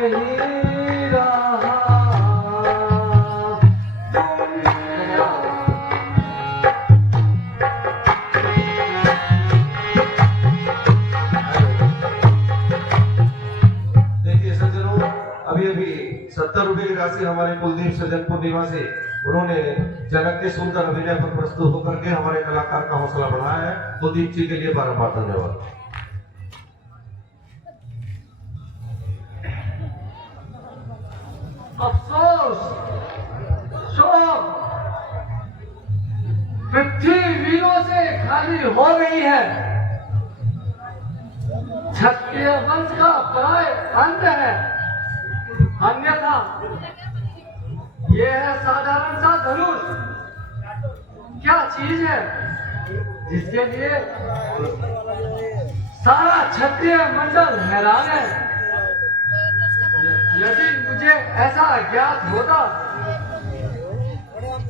नहीं रहा दुनिया। देखिए सज्जनों, अभी अभी 70 रुपए की राशि हमारे कुलदीप सज्जनपुर निवासी उन्होंने जनक के सुंदर अभिनय पर प्रस्तुत होकर के हमारे कलाकार का हौसला बढ़ाया है। कुलदीप जी के लिए बारंबार धन्यवाद। अफसोस, शोक पृथ्वी वीरों से खाली हो गई है। क्षत्रिय वंश का प्राय अंत है। अन्यथा यह है साधारण सा धनुष। क्या चीज है जिसके लिए सारा क्षत्रिय मंडल हैरान है। यदि मुझे ऐसा ज्ञात होता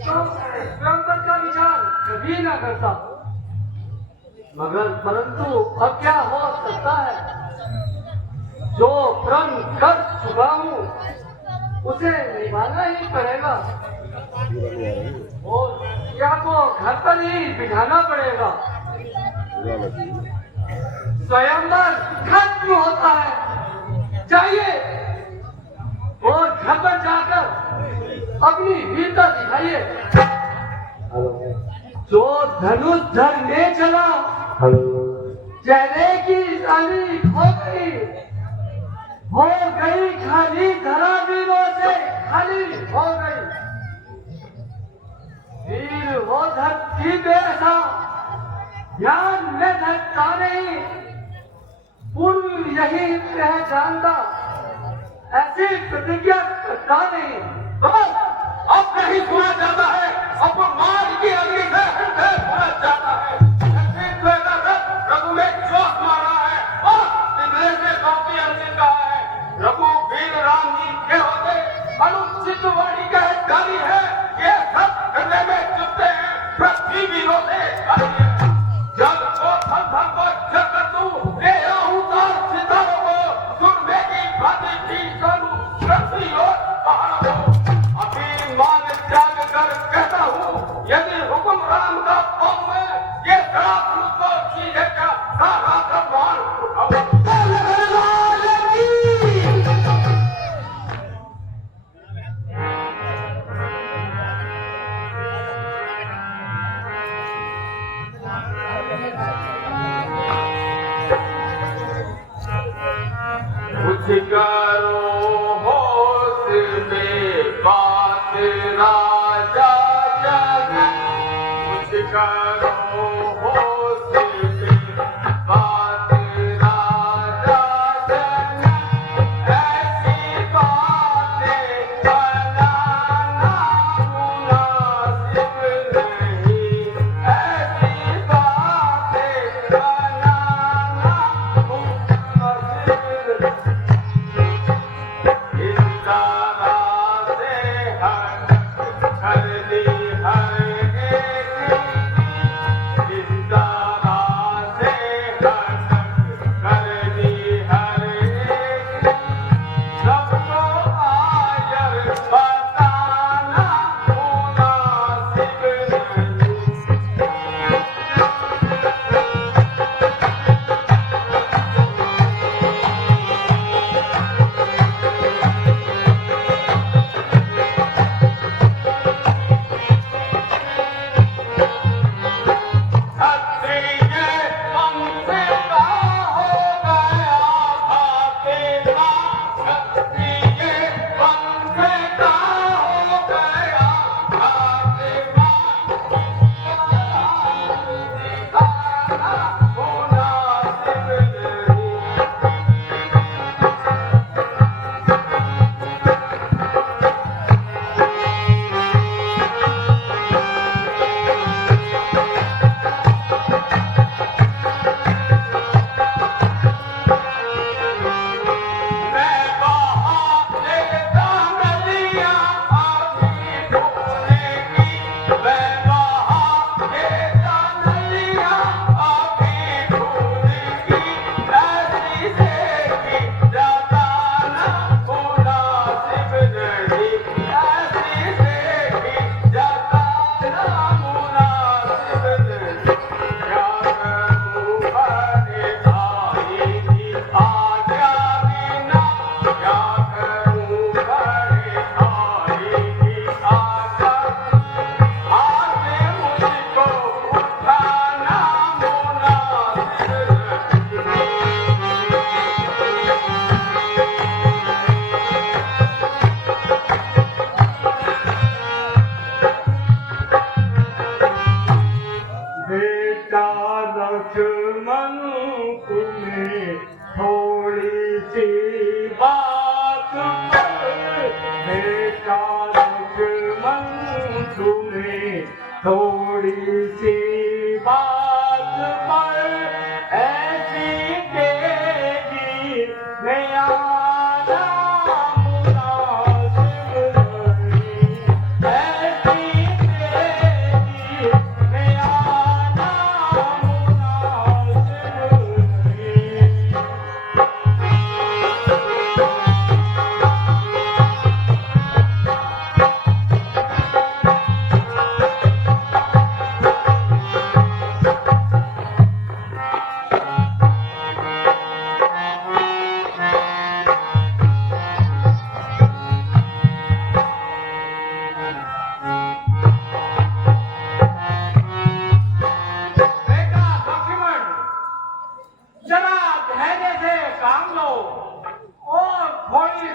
तो स्वयंवर का विचार कभी न करता, मगर परंतु अब क्या हो सकता है। जो प्रण कर चुका हूँ उसे निभाना ही पड़ेगा और क्या को घर पर ही बिठाना पड़ेगा। स्वयंवर खत्म होता है, चाहिए और घर पर जाकर अपनी वीरता दिखाइए। जो धनुष धरने चला चेहरे की रानी खो गई खाली धरा वीरों से खाली हो गई। वीर वो धरती पे ऐसा ध्यान में धरता नहीं, पूर्व यही पहचानता, ऐसी प्रतिज्ञा करता नहीं। अब नहीं सुना जाता है, अपमान की अग्नि से हृदय भरा जाता है। रघु में चौक मारा है और इंद्र से कॉपी अंकित कहा है। रघुवीर राम जी के होते अनुचित वाणी का गाली है। ये सब हृदय में चुपते हैं, पृथ्वी वीरों से गाली है। जग को थम को जग तू ले आहूं तार सितारों को सुरभि की भांति की करूं पृथ्वी और पहाड़ों को। अभी मान त्याग कर कहता हूँ, यदि हुक्म राम का पाऊं मैं, ये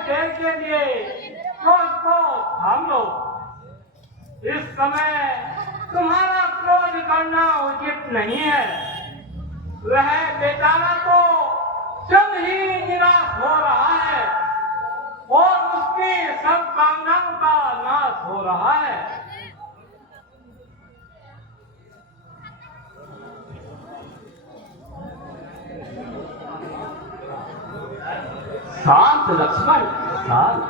देर के लिए क्रोध को थाम लो। इस समय तुम्हारा क्रोध करना उचित नहीं है। वह बेचारा तो जब ही निराश हो रहा है और उसकी सब कामनाओं का नाश हो रहा है। शांत लक्ष्मण, शांत।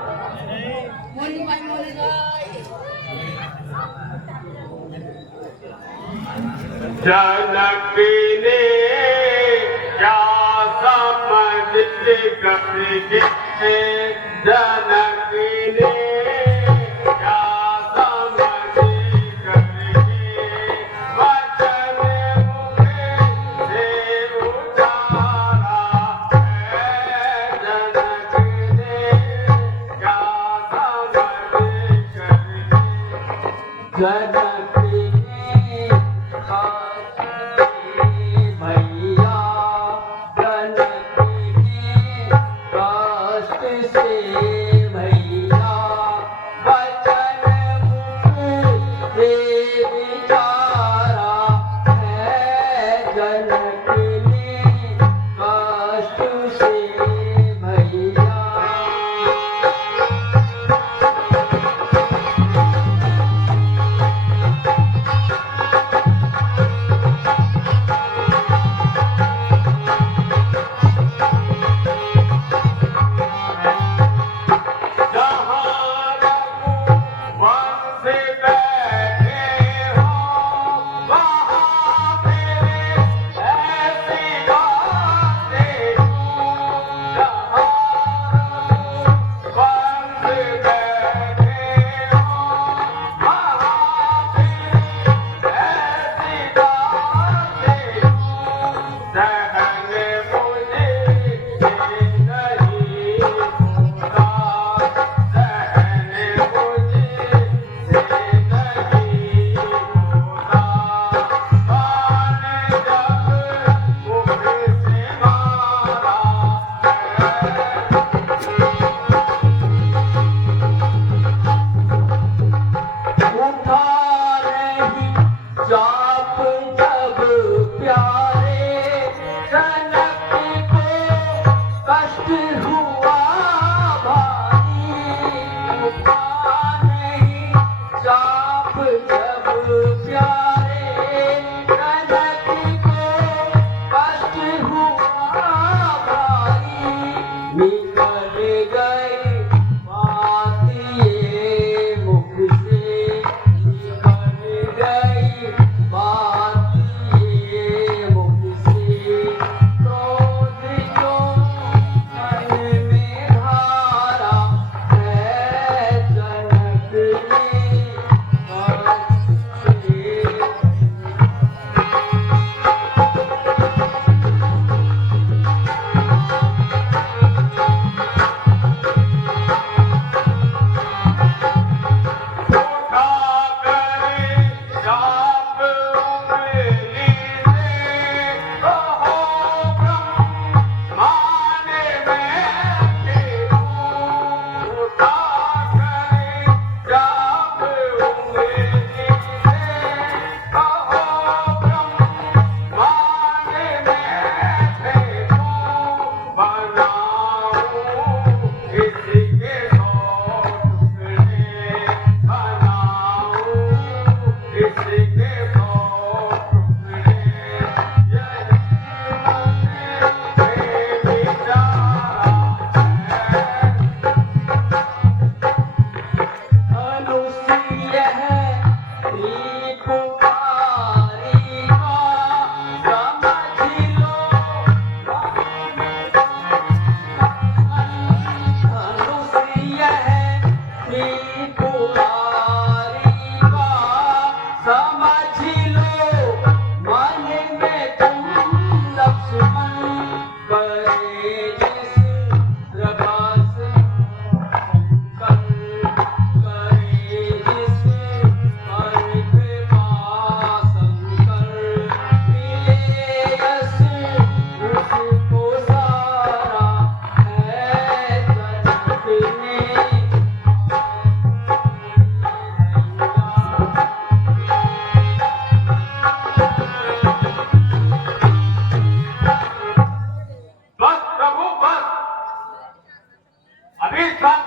जनक ने क्या समझ करके, जनक ने क्या समझ करके, वचन मुखे से उतारा है। जनक ने क्या समझ करके, जनक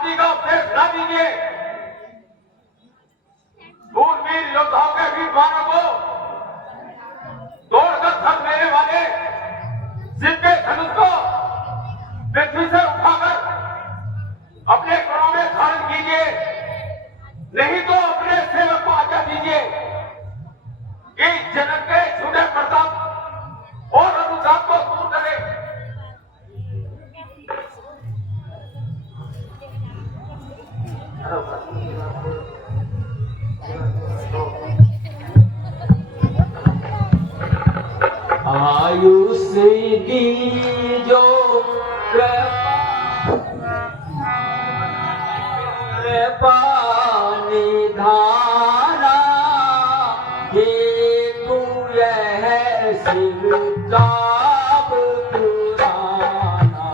शांति का उपदेश न दीजिए। दूरबीन योद्धाओं के वीरवानों को तोड़कर धर लेने वाले जिनके धनुष को पृथ्वी से उठाकर अपने करों में धारण कीजिए, नहीं तो अपने सेवक को आज्ञा दीजिए कि जनक के झूठे प्रताप और अनुताप को दूर करे। आयुष की जो निधाना ये तू यह शिव जाप पुराना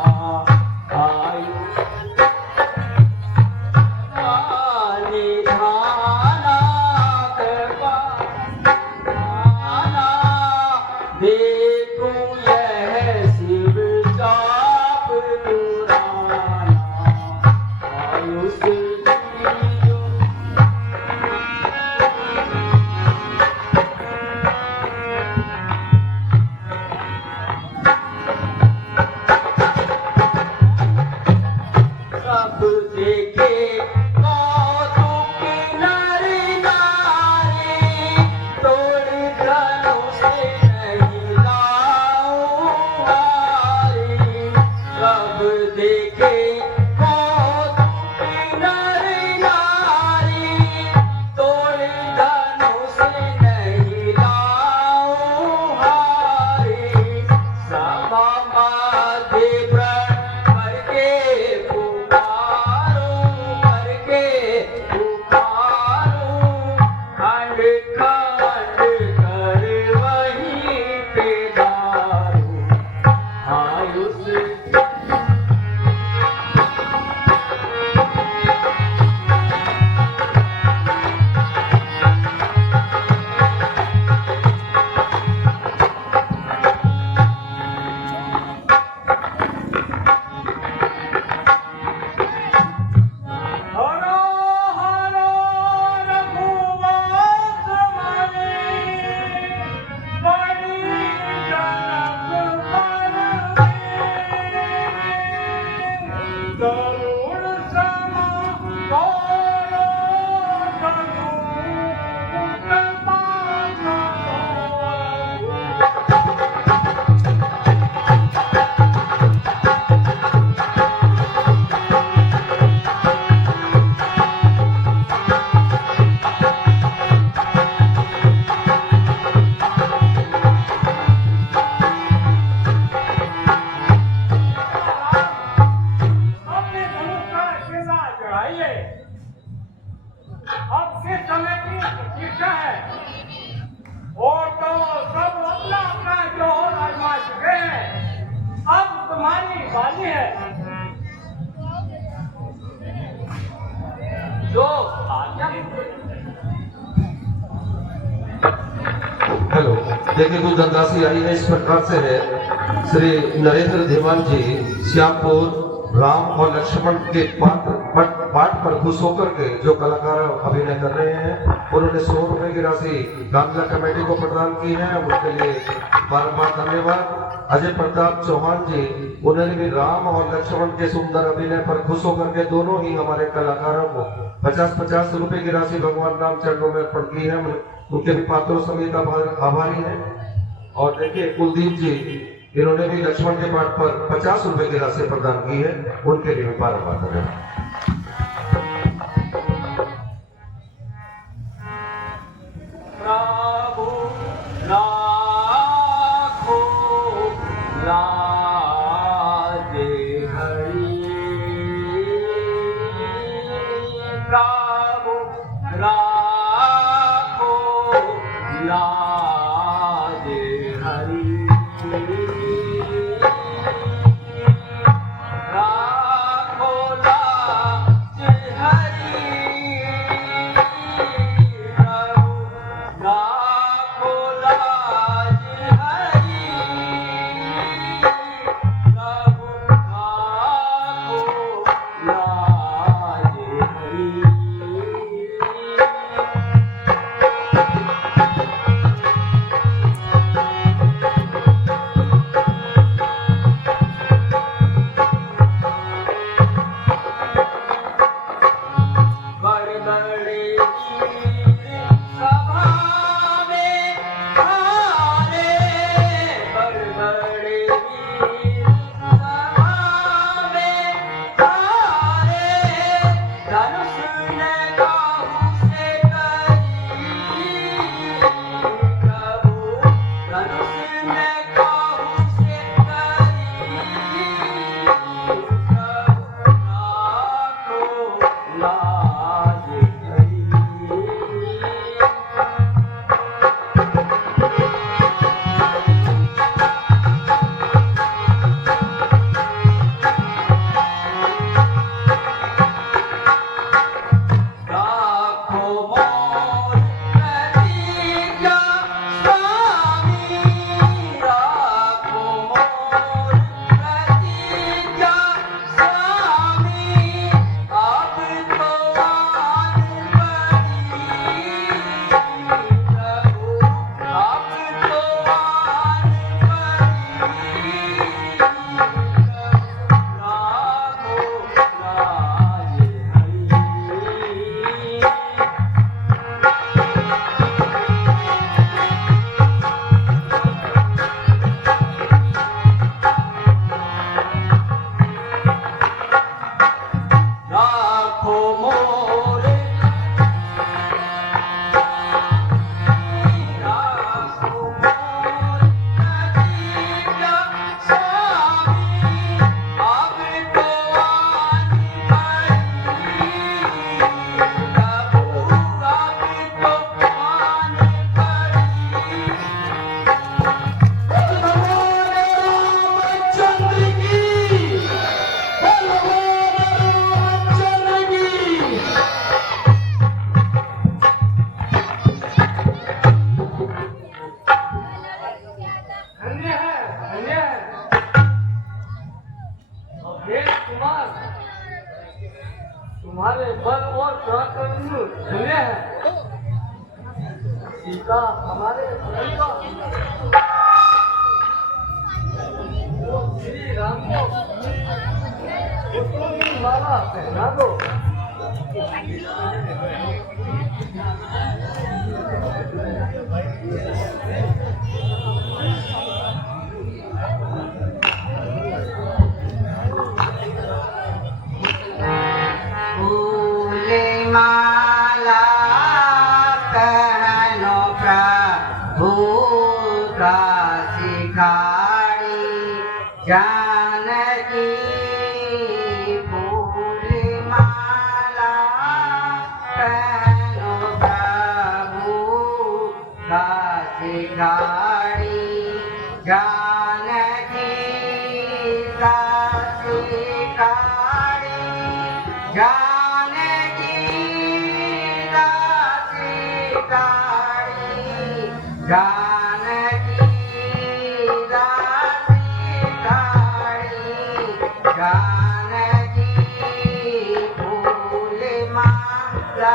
आयुष निधाना कृपा दे तू यह शिव जाप पुराना आयुष सब देखे कौतुक नारी नारी तोड़ धनुष नहीं लाऊं हारी। सब देखे कौतुक नारी नारी तोड़ धनुष नहीं लाऊं हारी। सभा माधे प्रण करके पुकारूं खंड खंड कर वहीं पे दारूं आयुष हरो हरो रघुवंश मणि बड़ी जनक पर गरुड़ समा तोरो धनु उत्तमा अपने धनुष का आशीर्वाद चढ़ाइए। अब के समय की प्रतीक्षा है और तो सब अपना अपना जोहर आजमा चुके हैं। अब तुम्हारी बारी है। जो आज्ञा हेलो, देखिए कुछ धनराशि आई है, इस प्रकार से है। श्री नरेंद्र धीमान जी श्यामपुर राम और लक्ष्मण के पाठ पर खुश होकर के जो कलाकार अभिनय कर रहे हैं उन्होंने 100 रुपए की राशि कांगला कमेटी को प्रदान की है, उनके लिए बार-बार धन्यवाद। अजय प्रताप चौहान जी, उन्होंने भी राम और लक्ष्मण के सुंदर अभिनय पर खुश होकर के दोनों ही हमारे कलाकारों को 50-50 रुपए की राशि भगवान राम चरणों में अर्पण की है, उनके भी पात्रों समेत आभारी हैं। और देखिए कुलदीप जी, इन्होंने भी लक्ष्मण के पाठ पर 50 रुपए की राशि प्रदान की है, उनके लिए भी बार-बार धन्यवाद। प्रभु लाखों लाजे हरि प्रभु लाखों लाजे हरि लाखों लाजे तुम्हारे बल और पराक्रम सुने हैं। सीता हमारे श्री राम को पुत्रों की माला पहना दो। माला पहनो प्रभु का सिखाड़ी जानकी फूल माला पहनो प्रभु का सिखाड़ी जानकी का सिखाड़ी जानकी जानकी जानकी फूल माला